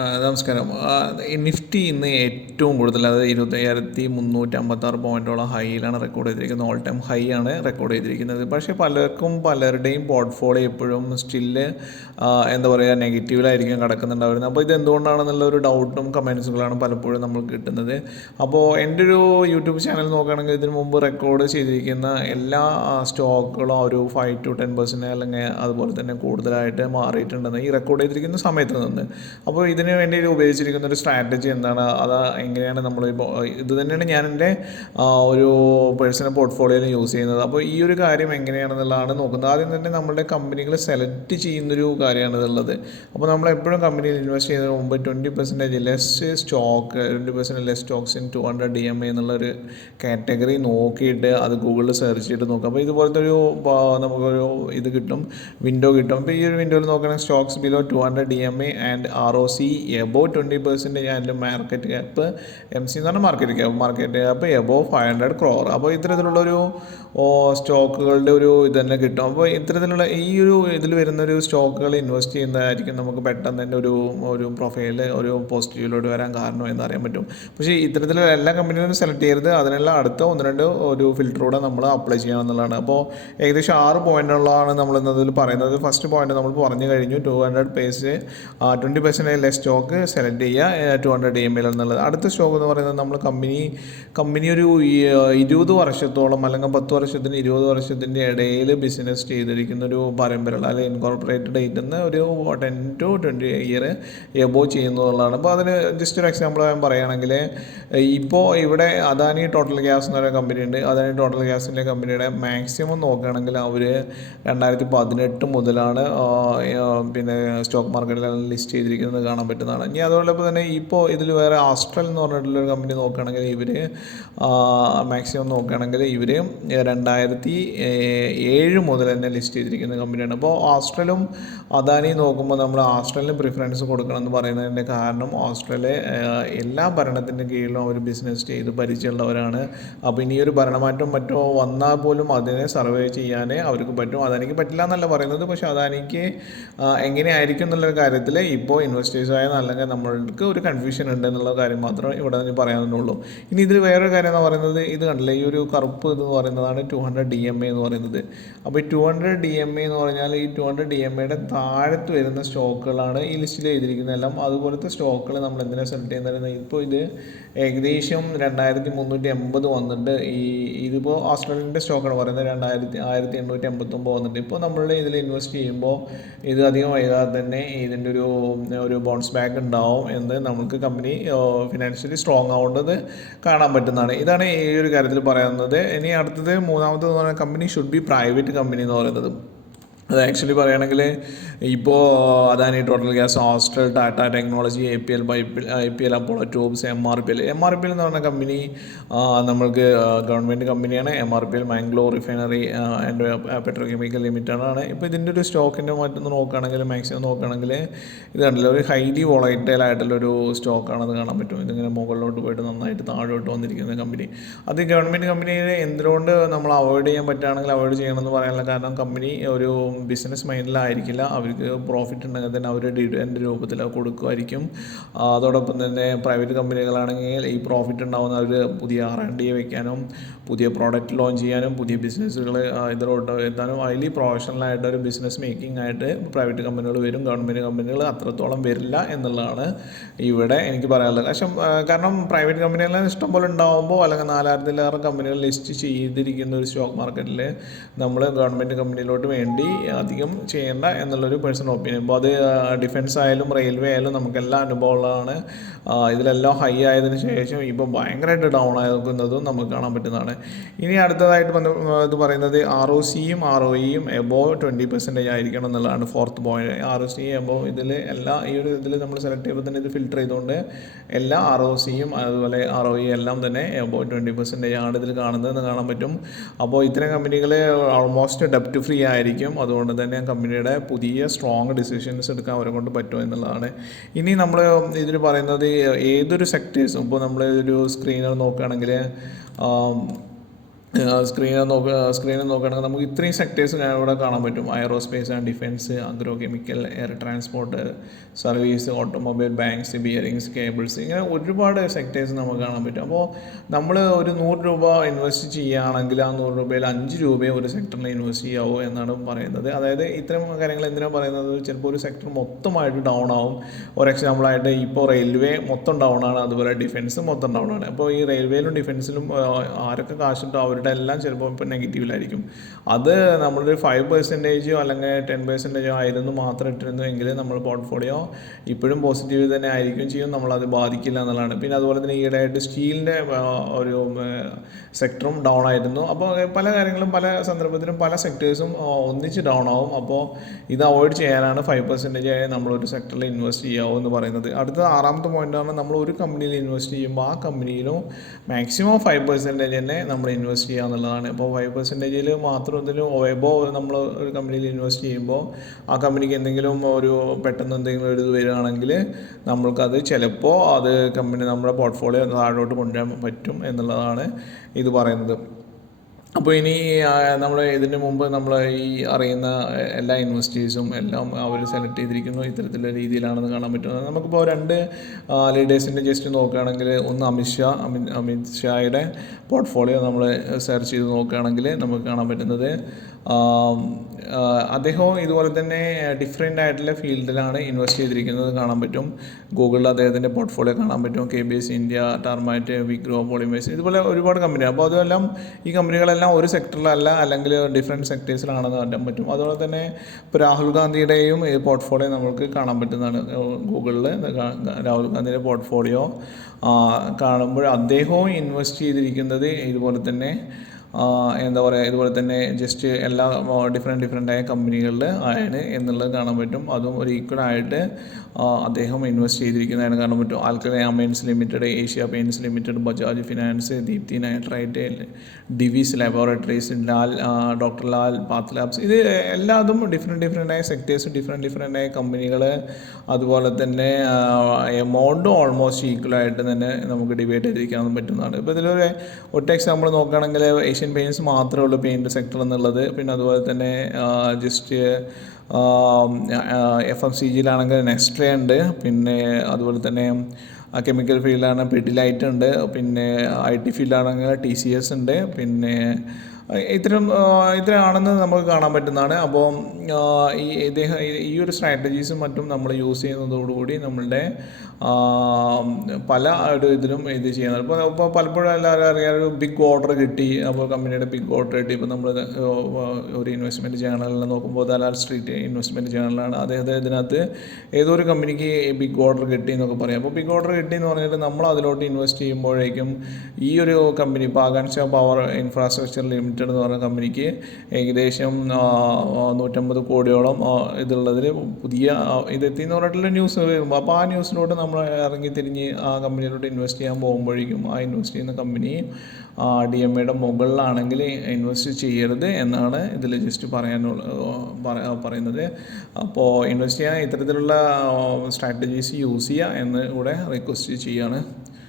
നമസ്കാരം. ഈ നിഫ്റ്റി ഇന്ന് ഏറ്റവും കൂടുതൽ, അതായത് 25,356 പോയിന്റോളം ഹൈയിലാണ് റെക്കോർഡ് ചെയ്തിരിക്കുന്നത്. ഓൾ ടൈം ഹൈ ആണ് റെക്കോർഡ് ചെയ്തിരിക്കുന്നത്. പക്ഷേ പലരുടെയും പോർട്ട്ഫോളിയോ എപ്പോഴും സ്റ്റില്ല് എന്താ പറയുക, നെഗറ്റീവിലായിരിക്കും കിടക്കുന്നുണ്ടാവുന്നത്. അപ്പോൾ ഇത് എന്തുകൊണ്ടാണെന്നുള്ള ഒരു ഡൗട്ടും കമൻസുകളാണ് പലപ്പോഴും നമുക്ക് കിട്ടുന്നത്. അപ്പോൾ എൻ്റെ ഒരു യൂട്യൂബ് ചാനൽ നോക്കുകയാണെങ്കിൽ ഇതിനു മുമ്പ് റെക്കോർഡ് ചെയ്തിരിക്കുന്ന എല്ലാ സ്റ്റോക്കുകളും ഒരു 5-10% അല്ലെങ്കിൽ അതുപോലെ തന്നെ കൂടുതലായിട്ട് മാറിയിട്ടുണ്ടെന്ന് ഈ റെക്കോർഡ് ചെയ്തിരിക്കുന്ന സമയത്ത് നിന്ന്. അപ്പോൾ ഇതിന് വേണ്ടി ഉപയോഗിച്ചിരിക്കുന്ന ഒരു സ്ട്രാറ്റജി എന്താണ്, അത് എങ്ങനെയാണ് നമ്മളിപ്പോൾ ഇത് തന്നെയാണ് ഞാൻ എൻ്റെ ഒരു പേഴ്സണൽ പോർട്ട്ഫോളിയോയിൽ യൂസ് ചെയ്യുന്നത്. അപ്പോൾ ഈ ഒരു കാര്യം എങ്ങനെയാണെന്നുള്ളതാണ് നോക്കുന്നത്. ആദ്യം തന്നെ നമ്മളുടെ കമ്പനികൾ സെലക്ട് ചെയ്യുന്നൊരു കാര്യമാണ് ഇതുള്ളത്. അപ്പോൾ നമ്മളെപ്പോഴും കമ്പനിയിൽ ഇൻവെസ്റ്റ് ചെയ്യുന്നതിന് മുമ്പ് 20% less stock, 20% less stocks in 200 DMA എന്നുള്ളൊരു കാറ്റഗറി നോക്കിയിട്ട് അത് ഗൂഗിളിൽ സെർച്ച് ചെയ്തിട്ട് നോക്കുക. അപ്പോൾ ഇതുപോലത്തെ ഒരു നമുക്കൊരു ഇത് കിട്ടും, വിൻഡോ കിട്ടും. അപ്പോൾ ഈ ഒരു വിൻഡോയിൽ നോക്കുകയാണെങ്കിൽ stocks below 200 DMA and ROC above 20% and market cap, MC എന്ന് പറഞ്ഞാൽ മാർക്കറ്റ് ക്യാപ്പ് എബോവ് 500 crore. അപ്പോൾ ഇത്തരത്തിലുള്ളൊരു സ്റ്റോക്കുകളുടെ ഒരു ഇത് തന്നെ കിട്ടും. അപ്പോൾ ഇത്തരത്തിലുള്ള ഈ ഒരു ഇതിൽ വരുന്നൊരു സ്റ്റോക്കുകൾ ഇൻവെസ്റ്റ് ചെയ്യുന്നതായിരിക്കും നമുക്ക് പെട്ടെന്ന് തന്നെ ഒരു പ്രൊഫൈൽ ഒരു പോസിറ്റീവിലോട്ട് വരാൻ കാരണം എന്നറിയാൻ പറ്റും. പക്ഷേ ഇത്തരത്തിലുള്ള എല്ലാ കമ്പനികളും സെലക്ട് ചെയ്യരുത്. അതിനെല്ലാം അടുത്ത 1-2 ഒരു ഫിൽറ്ററൂടെ നമ്മൾ അപ്ലൈ ചെയ്യണം എന്നുള്ളതാണ്. അപ്പോൾ ഏകദേശം 6 പോയിന്റുകളാണ് നമ്മൾ ഇന്നതിൽ പറയുന്നത്. ഫസ്റ്റ് പോയിന്റ് നമ്മൾ പറഞ്ഞു കഴിഞ്ഞു, 200 പേസ് 20% ലെസ് സ്റ്റോക്ക് സെലക്ട് ചെയ്യുക 200 DMA എന്നുള്ളത്. അടുത്ത സ്റ്റോക്ക് എന്ന് പറയുന്നത് നമ്മൾ കമ്പനി ഒരു 20 വർഷത്തോളം അല്ലെങ്കിൽ 10 വർഷത്തിന് 20 വർഷത്തിൻ്റെ ഇടയിൽ ബിസിനസ് ചെയ്തിരിക്കുന്ന ഒരു പരമ്പരയുള്ള അല്ലെങ്കിൽ ഇൻകോർപ്പറേറ്റഡ് ആയിട്ടെന്ന് ഒരു 10-20 ഇയർ എബോവ് ചെയ്യുന്നതുള്ളതാണ്. അപ്പോൾ അതിന് ജസ്റ്റ് ഒരു എക്സാമ്പിൾ ഞാൻ പറയുകയാണെങ്കിൽ, ഇപ്പോൾ ഇവിടെ അദാനി ടോട്ടൽ ഗ്യാസ് എന്ന് പറയുന്ന കമ്പനി ഉണ്ട്. അദാനി ടോട്ടൽ ഗ്യാസിൻ്റെ കമ്പനിയുടെ മാക്സിമം നോക്കുകയാണെങ്കിൽ അവർ 2018 മുതലാണ് പിന്നെ സ്റ്റോക്ക് മാർക്കറ്റിൽ ലിസ്റ്റ് ചെയ്തിരിക്കുന്നത് കാണാൻ പറ്റുന്നതാണ്. ഇനി അതോടൊപ്പം തന്നെ ഇപ്പോൾ ഇതിൽ വേറെ ആസ്ട്രൽ എന്ന് പറഞ്ഞിട്ടുള്ളൊരു കമ്പനി നോക്കുകയാണെങ്കിൽ ഇവർ മാക്സിമം നോക്കുകയാണെങ്കിൽ ഇവർ 2007 മുതൽ തന്നെ ലിസ്റ്റ് ചെയ്തിരിക്കുന്ന കമ്പനിയാണ്. അപ്പോൾ ആസ്ട്രലും അദാനി നോക്കുമ്പോൾ നമ്മൾ ആസ്ട്രലിന് പ്രിഫറൻസ് കൊടുക്കണം എന്ന് പറയുന്നതിൻ്റെ കാരണം, ആസ്ട്രേലിയ എല്ലാ ഭരണത്തിൻ്റെ കീഴിലും അവർ ബിസിനസ് ചെയ്ത് പരിചയമുള്ളവരാണ്. അപ്പോൾ ഇനി ഒരു ഭരണമാറ്റം വന്നാൽ പോലും അതിനെ സർവേ ചെയ്യാനേ അവർക്ക് പറ്റും. അദാനിക്ക് പറ്റില്ല എന്നല്ല പറയുന്നത്, പക്ഷേ അദാനിക്ക് എങ്ങനെയായിരിക്കും എന്നുള്ളൊരു കാര്യത്തിൽ ഇപ്പോൾ ഇൻവെസ്റ്റേഴ്സായ അല്ലെങ്കിൽ നമ്മൾക്ക് ഒരു കൺഫ്യൂഷൻ ഉണ്ട് എന്നുള്ള കാര്യം മാത്രമേ ഇവിടെ നിന്ന് പറയാനുള്ളൂ. ഇനി ഇതിൽ വേറൊരു കാര്യം എന്ന് പറയുന്നത്, ഇത് കണ്ടില്ലേ, ഈ ഒരു കറുപ്പ് ഇതെന്ന് പറയുന്നതാണ് 200 DMA എന്ന് പറയുന്നത്. അപ്പോൾ ഈ 200 DMA എന്ന് പറഞ്ഞാൽ ഈ 200 DMAയുടെ താഴത്ത് വരുന്ന സ്റ്റോക്കുകളാണ് ഈ ലിസ്റ്റിൽ എഴുതിയിരിക്കുന്നതെല്ലാം. അതുപോലത്തെ സ്റ്റോക്കുകൾ നമ്മൾ എന്തിനാണ് സെലക്ട് ചെയ്യുന്നത്? ഇപ്പോൾ ഇത് ഏകദേശം 2380 വന്നിട്ടുണ്ട്. ഇതിപ്പോൾ ഓസ്ട്രേലിയൻ്റെ സ്റ്റോക്കാണ് പറയുന്നത്. 1889 വന്നിട്ടുണ്ട്. ഇപ്പോൾ നമ്മളുടെ ഇതിൽ ഇൻവെസ്റ്റ് ചെയ്യുമ്പോൾ ഇത് അധികം വൈകാതെ തന്നെ ഇതിൻ്റെ ഒരു ബൗൺസ് ബാക്ക് ഉണ്ടാവും എന്ന് നമുക്ക് കമ്പനി ഫിനാൻഷ്യലി സ്ട്രോങ് ആവേണ്ടത് കാണാൻ പറ്റുന്നതാണ്. ഇതാണ് ഈ ഒരു കാര്യത്തിൽ പറയുന്നത്. ഇനി അടുത്തത് മൂന്നാമത്തെ എന്ന് പറയുന്നത്, company should be private company എന്ന് പറയുന്നത്. അത് ആക്ച്വലി പറയുകയാണെങ്കിൽ ഇപ്പോൾ Adani Total Gas, Astral, Tata Technology, IPL, Apollo Tubes, MRPL എന്ന് പറഞ്ഞ കമ്പനി നമ്മൾക്ക് ഗവൺമെൻറ് കമ്പനിയാണ്. MRPL Mangalore Refinery and Petrochemical Limited ആണ്. ഇപ്പോൾ ഇതിൻ്റെ ഒരു സ്റ്റോക്കിൻ്റെ മറ്റൊന്ന് നോക്കുകയാണെങ്കിൽ, മാക്സിമം നോക്കുകയാണെങ്കിൽ ഇത് കണ്ടില്ല, ഒരു ഹൈലി വോളറ്റൈൽ ആയിട്ടുള്ളൊരു സ്റ്റോക്കാണെന്ന് കാണാൻ പറ്റും. ഇതിങ്ങനെ മുകളിലോട്ട് പോയിട്ട് നന്നായിട്ട് താഴോട്ട് വന്നിരിക്കുന്ന കമ്പനി. അത് ഗവൺമെൻറ് കമ്പനിയെ എന്തുകൊണ്ട് നമ്മൾ അവോയ്ഡ് ചെയ്യാൻ പറ്റുകയാണെങ്കിൽ അവോയ്ഡ് ചെയ്യണമെന്ന് പറയാനുള്ള കാരണം, കമ്പനി ഒരു ബിസിനസ് മൈൻഡിലായിരിക്കില്ല. അവർക്ക് പ്രോഫിറ്റ് ഉണ്ടെങ്കിൽ തന്നെ അവർ ഡിവിഡൻഡ് രൂപത്തിൽ കൊടുക്കുമായിരിക്കും. അതോടൊപ്പം തന്നെ പ്രൈവറ്റ് കമ്പനികളാണെങ്കിൽ ഈ പ്രോഫിറ്റ് ഉണ്ടാകുന്ന അവർ പുതിയ R&D വയ്ക്കാനും പുതിയ പ്രോഡക്റ്റ് ലോഞ്ച് ചെയ്യാനും പുതിയ ബിസിനസ്സുകൾ ഇതിലോട്ട് എത്താനും ഹൈലി പ്രൊഫഷണലായിട്ടൊരു ബിസിനസ് മേക്കിംഗ് ആയിട്ട് പ്രൈവറ്റ് കമ്പനികൾ വരും. ഗവൺമെൻറ് കമ്പനികൾ അത്രത്തോളം വരില്ല എന്നുള്ളതാണ് ഇവിടെ എനിക്ക് പറയാനുള്ളത്. കാരണം പ്രൈവറ്റ് കമ്പനികളെ ഇഷ്ടംപോലെ ഉണ്ടാകുമ്പോൾ അല്ലെങ്കിൽ 4000-ലേറെ കമ്പനികൾ ലിസ്റ്റ് ചെയ്തിരിക്കുന്ന ഒരു സ്റ്റോക്ക് മാർക്കറ്റിൽ നമ്മൾ ഗവൺമെൻറ് കമ്പനിയിലോട്ട് വേണ്ടി അധികം ചെയ്യേണ്ട എന്നുള്ളൊരു പേഴ്സണൽ ഒപ്പീനിയൻ. അപ്പോൾ അത് ഡിഫൻസ് ആയാലും റെയിൽവേ ആയാലും നമുക്കെല്ലാം അനുഭവമുള്ളതാണ്. ഇതിലെല്ലാം ഹൈ ആയതിനു ശേഷം ഇപ്പോൾ ഭയങ്കരമായിട്ട് ഡൗൺ ആകുന്നതും നമുക്ക് കാണാൻ പറ്റുന്നതാണ്. ഇനി അടുത്തതായിട്ട് ഇത് പറയുന്നത് ROCയും ROEയും എബോവ് 20% ആയിരിക്കണം എന്നുള്ളതാണ് ഫോർത്ത് പോയിന്റ്. ROC എബോവ് ഇതിൽ എല്ലാ ഈ ഒരു ഇതിൽ നമ്മൾ സെലക്ട് ചെയ്യുമ്പോൾ തന്നെ ഇത് ഫിൽറ്റർ ചെയ്തുകൊണ്ട് എല്ലാ ROCയും അതുപോലെ ROE എല്ലാം തന്നെ എബോവ് 20% ആണ് ഇതിൽ കാണുന്നതെന്ന് കാണാൻ പറ്റും. അപ്പോൾ ഇത്തരം കമ്പനികൾ ഓൾമോസ്റ്റ് ഡെപ്റ്റ് ഫ്രീ ആയിരിക്കും. അതുകൊണ്ട് തന്നെ കമ്പനിയുടെ പുതിയ സ്ട്രോങ് ഡിസിഷൻസ് എടുക്കാൻ അവരെ കൊണ്ട് പറ്റും എന്നുള്ളതാണ്. ഇനി നമ്മൾ ഇതിൽ പറയുന്നത് ഏതൊരു സെക്ടേഴ്സും, ഇപ്പോൾ നമ്മൾ ഒരു സ്ക്രീനർ നോക്കുകയാണെങ്കിൽ സ്ക്രീനിൽ നോക്കുകയാണെങ്കിൽ നമുക്ക് ഇത്രയും സെക്ടേഴ്സ് ഇവിടെ കാണാൻ പറ്റും. Aerospace and defence, agro chemical, air transport, service, automobile, banks, bearings, cables, ഇങ്ങനെ ഒരുപാട് സെക്ടേഴ്സ് നമുക്ക് കാണാൻ പറ്റും. അപ്പോൾ നമ്മൾ ഒരു 100 രൂപ ഇൻവെസ്റ്റ് ചെയ്യുകയാണെങ്കിൽ ആ 100 രൂപയിൽ 5 രൂപയെ ഒരു സെക്ടറിൽ ഇൻവെസ്റ്റ് ചെയ്യാവൂ എന്നാണ് പറയുന്നത്. അതായത് ഇത്തരം കാര്യങ്ങൾ എന്തിനാണ് പറയുന്നത്, ചിലപ്പോൾ ഒരു സെക്ടർ മൊത്തമായിട്ട് ഡൗൺ ആവും. ഫോർ എക്സാമ്പിളായിട്ട് ഇപ്പോൾ റെയിൽവേ മൊത്തം ഡൗൺ ആണ്, അതുപോലെ ഡിഫൻസ് മൊത്തം ഡൗൺ ആണ്. അപ്പോൾ ഈ റെയിൽവേയിലും ഡിഫൻസിലും ആരൊക്കെ കാശുണ്ടോ അവരുടെ എല്ലാം ചിലപ്പോൾ ഇപ്പോൾ നെഗറ്റീവിലായിരിക്കും. അത് നമ്മളൊരു 5% അല്ലെങ്കിൽ 10% ആയിരുന്നു മാത്രം ഇട്ടിരുന്നുവെങ്കിൽ നമ്മൾ പോർട്ട്ഫോളിയോ ഇപ്പോഴും പോസിറ്റീവ് തന്നെ ആയിരിക്കും ചെയ്യും, നമ്മളത് ബാധിക്കില്ല എന്നുള്ളതാണ്. പിന്നെ അതുപോലെ തന്നെ ഈയിടെയായിട്ട് സ്റ്റീലിൻ്റെ ഒരു സെക്ടറും ഡൗൺ ആയിരുന്നു. അപ്പോൾ പല കാര്യങ്ങളും പല സന്ദർഭത്തിലും പല സെക്ടേഴ്സും ഒന്നിച്ച് ഡൗൺ ആവും. അപ്പോൾ ഇത് അവോയ്ഡ് ചെയ്യാനാണ് 5% ആയി നമ്മളൊരു സെക്ടറിൽ ഇൻവെസ്റ്റ് ചെയ്യാവൂ എന്ന് പറയുന്നത്. അടുത്ത 6ാമത്തെ പോയിൻ്റാണ്, നമ്മൾ ഒരു കമ്പനിയിൽ ഇൻവെസ്റ്റ് ചെയ്യുമ്പോൾ ആ കമ്പനിയിലും മാക്സിമം 5% തന്നെ നമ്മൾ ഇൻവെസ്റ്റ് ചെയ്യുക എന്നുള്ളതാണ്. അപ്പോൾ 5% മാത്രം ഇതിലും എബോ നമ്മൾ ഒരു കമ്പനിയിൽ ഇൻവെസ്റ്റ് ചെയ്യുമ്പോൾ ആ കമ്പനിക്ക് എന്തെങ്കിലും പെട്ടെന്ന് എന്തെങ്കിലും ഒരു ഇത് വരികയാണെങ്കിൽ നമ്മൾക്കത് ചിലപ്പോൾ അത് കമ്പനി നമ്മുടെ പോർട്ട്ഫോളിയോ താഴോട്ട് കൊണ്ടുവരാൻ പറ്റും എന്നുള്ളതാണ് ഇത് പറയുന്നത്. അപ്പോൾ ഇനി നമ്മൾ ഇതിന് മുമ്പ് നമ്മൾ ഈ അറിയുന്ന എല്ലാ ഇൻവെസ്റ്റേഴ്സും എല്ലാം അവർ സെലക്ട് ചെയ്തിരിക്കുന്നു ഇത്തരത്തിലുള്ള രീതിയിലാണെന്ന് കാണാൻ പറ്റുന്നത്. നമുക്കിപ്പോൾ 2 ലീഡേഴ്സിൻ്റെ ജസ്റ്റ് നോക്കുകയാണെങ്കിൽ, ഒന്ന് അമിത് ഷായുടെ പോർട്ട്ഫോളിയോ നമ്മൾ സെർച്ച് ചെയ്ത് നോക്കുകയാണെങ്കിൽ നമുക്ക് കാണാൻ പറ്റുന്നത് അദ്ദേഹവും ഇതുപോലെ തന്നെ ഡിഫറെൻ്റ് ആയിട്ടുള്ള ഫീൽഡിലാണ് ഇൻവെസ്റ്റ് ചെയ്തിരിക്കുന്നത് കാണാൻ പറ്റും. ഗൂഗിളിൽ അദ്ദേഹത്തിൻ്റെ പോർട്ട്ഫോളിയോ കാണാൻ പറ്റും. KBS ഇന്ത്യ, ടെർമാറ്റ്, വിഗ്രോ, പോളിമേഴ്സ്, ഇതുപോലെ ഒരുപാട് കമ്പനിയാണ്. അപ്പോൾ അതെല്ലാം ഈ കമ്പനികളെല്ലാം ഒരു സെക്ടറിലല്ല, അല്ലെങ്കിൽ ഡിഫറെൻറ്റ് സെക്ടേഴ്സിലാണെന്ന് അറിയാൻ പറ്റും. അതുപോലെ തന്നെ ഇപ്പോൾ രാഹുൽ ഗാന്ധിയുടെയും ഈ പോർട്ട്ഫോളിയോ നമുക്ക് കാണാൻ പറ്റുന്നതാണ്. ഗൂഗിളിൽ രാഹുൽ ഗാന്ധിയുടെ പോർട്ട്ഫോളിയോ കാണുമ്പോൾ അദ്ദേഹവും ഇൻവെസ്റ്റ് ചെയ്തിരിക്കുന്നത് ഇതുപോലെ തന്നെ എന്താ പറയുക, ഇതുപോലെ തന്നെ ജസ്റ്റ് എല്ലാ ഡിഫറെൻ്റ് ആയ കമ്പനികളിൽ ആണ് എന്നുള്ളത് കാണാൻ പറ്റും. അതും ഒരു ഈക്വലായിട്ട് അദ്ദേഹം ഇൻവെസ്റ്റ് ചെയ്തിരിക്കുന്നതാണ് കാണാൻ പറ്റും. Alkaline amines limited, Asia paints limited, Bajaj finance, Deepti nitrite, Divi's laboratories, doctor Lal path labs, ഇത് എല്ലാതും ഡിഫറെൻ്റ് ആയ സെക്ടേഴ്സ്, ഡിഫറെൻ്റ് ആയ കമ്പനികൾ. അതുപോലെ തന്നെ എമൗണ്ടും ഓൾമോസ്റ്റ് ഈക്വലായിട്ട് തന്നെ നമുക്ക് ഡിവൈഡ് ചെയ്തിരിക്കാൻ പറ്റുന്നതാണ്. ഇപ്പോൾ ഇതിലൊരു ഒറ്റ എക്സാമ്പിൾ നോക്കുകയാണെങ്കിൽ ഏഷ്യൻ പെയിൻറ്റ്സ് മാത്രമേ ഉള്ളൂ പെയിൻറ്റ് സെക്ടർ എന്നുള്ളത്. പിന്നെ അതുപോലെ തന്നെ ജസ്റ്റ് FMCGയിലാണെങ്കിൽ നെസ്ട്ലെ ഉണ്ട്. പിന്നെ അതുപോലെ തന്നെ കെമിക്കൽ ഫീൽഡാണ് പിഡിലൈറ്റ് ഉണ്ട്. പിന്നെ IT ഫീൽഡാണെങ്കിൽ TCS ഉണ്ട്. പിന്നെ ഇത്രയാണെന്ന് നമുക്ക് കാണാൻ പറ്റുന്നതാണ്. അപ്പോൾ ഈ ഒരു സ്ട്രാറ്റജീസും മറ്റും നമ്മൾ യൂസ് ചെയ്യുന്നതോടുകൂടി നമ്മളുടെ പല ഇതിലും ഇത് ചെയ്യുന്നത്. ഇപ്പോൾ പലപ്പോഴും എല്ലാവരും അറിയാം, ഒരു ബിഗ് ഓർഡർ കിട്ടി. അപ്പോൾ കമ്പനിയുടെ ബിഗ് ഓർഡർ കിട്ടി. ഇപ്പോൾ നമ്മൾ ഒരു ഇൻവെസ്റ്റ്മെൻറ്റ് ചാനലിൽ നോക്കുമ്പോൾ ദലാൽ സ്ട്രീറ്റ് ഇൻവെസ്റ്റ്മെൻറ്റ് ചാനലാണ്. അദ്ദേഹത്തെ ഇതിനകത്ത് ഏതോ ഒരു കമ്പനിക്ക് ബിഗ് ഓർഡർ കിട്ടി എന്നൊക്കെ പറയാം. അപ്പോൾ ബിഗ് ഓർഡർ കിട്ടി എന്ന് പറഞ്ഞിട്ട് നമ്മൾ അതിലോട്ട് ഇൻവെസ്റ്റ് ചെയ്യുമ്പോഴേക്കും ഈ ഒരു കമ്പനി ആകാൻഷ പവർ ഇൻഫ്രാസ്ട്രക്ചർ ലിമിറ്റഡ് എന്ന് പറഞ്ഞ കമ്പനിക്ക് ഏകദേശം 150 കോടിയോളം ഇതുള്ളതിൽ പുതിയ ഇതെത്തി എന്ന് പറഞ്ഞിട്ടുള്ള ന്യൂസ് വരുമ്പോൾ, അപ്പോൾ ആ ന്യൂസിലോട്ട് നമ്മൾ ഇറങ്ങി തിരിഞ്ഞ് ആ കമ്പനിയിലോട്ട് ഇൻവെസ്റ്റ് ചെയ്യാൻ പോകുമ്പോഴേക്കും ആ ഇൻവെസ്റ്റ് ചെയ്യുന്ന കമ്പനി DMAയുടെ മുകളിലാണെങ്കിൽ ഇൻവെസ്റ്റ് ചെയ്യരുത് എന്നാണ് ഇതിൽ ജസ്റ്റ് പറയുന്നത്. അപ്പോൾ ഇൻവെസ്റ്റ് ചെയ്യാൻ ഇത്തരത്തിലുള്ള സ്ട്രാറ്റജീസ് യൂസ് ചെയ്യുക എന്ന് കൂടെ റിക്വസ്റ്റ് ചെയ്യുകയാണ്.